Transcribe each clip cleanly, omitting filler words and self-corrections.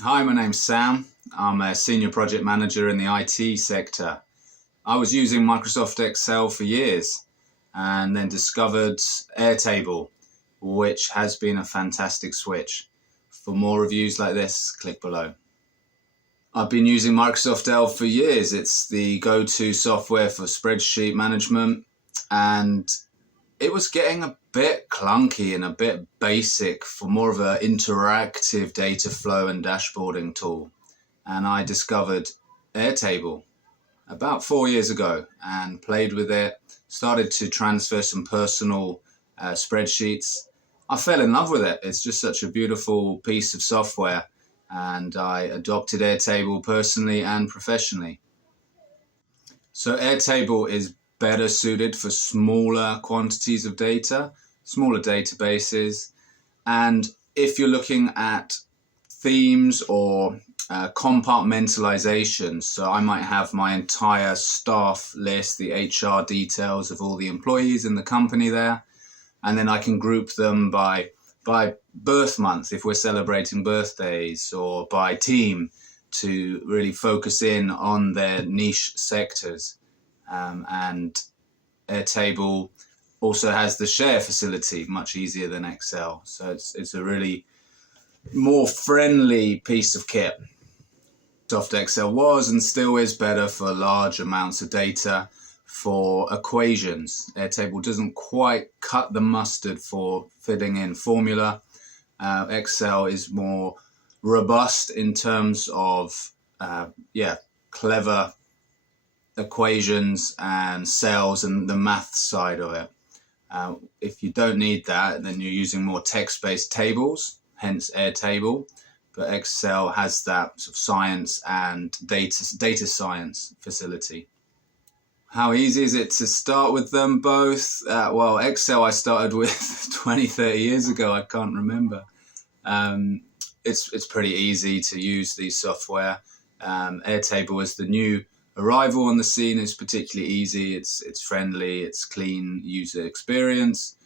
Hi, my name's Sam. I'm a senior project manager in the IT sector. I was using Microsoft Excel for years and then discovered Airtable, which has been a fantastic switch. For more reviews like this, click below. I've been using Microsoft Excel for years. It's the go-to software for spreadsheet management, and it was getting a bit clunky and a bit basic for more of an interactive data flow and dashboarding tool. And I discovered Airtable about 4 years ago and played with it, started to transfer some personal spreadsheets. I fell in love with it. It's just such a beautiful piece of software, and I adopted Airtable personally and professionally. So Airtable is better suited for smaller quantities of data, smaller databases, and if you're looking at themes or compartmentalization. So I might have my entire staff list, the HR details of all the employees in the company there, and then I can group them by birth month if we're celebrating birthdays, or by team to really focus in on their niche sectors. And Airtable also has the share facility, much easier than Excel. So it's a really more friendly piece of kit. Microsoft Excel was and still is better for large amounts of data for equations. Airtable doesn't quite cut the mustard for filling in formula. Excel is more robust in terms of clever equations and cells and the math side of it. If you don't need that, then you're using more text-based tables, hence Airtable. But Excel has that sort of science and data science facility. How easy is it to start with them both? Well, Excel I started with 20, 30 years ago. I can't remember. It's pretty easy to use these software. Airtable is the new arrival on the scene. Is particularly easy. It's friendly. It's clean user experience.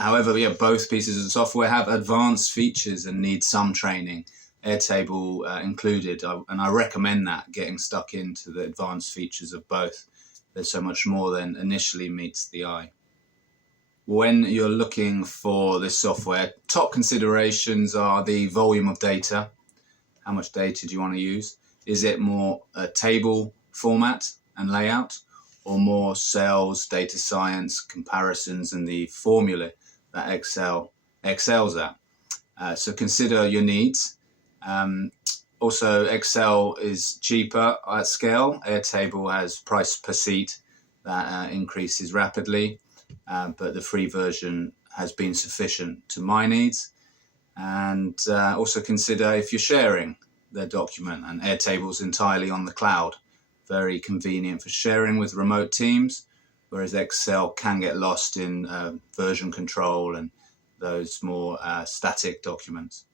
However, both pieces of software have advanced features and need some training, Airtable included, and I recommend that, getting stuck into the advanced features of both. There's so much more than initially meets the eye. When you're looking for this software, top considerations are the volume of data. How much data do you want to use? Is it more a table format and layout, or more cells, data science, comparisons, and the formula that Excel excels at? So consider your needs. Also, Excel is cheaper at scale. Airtable has price per seat that increases rapidly, but the free version has been sufficient to my needs. And also consider if you're sharing the document, and Airtable's entirely on the cloud. Very convenient for sharing with remote teams, whereas Excel can get lost in version control and those more static documents.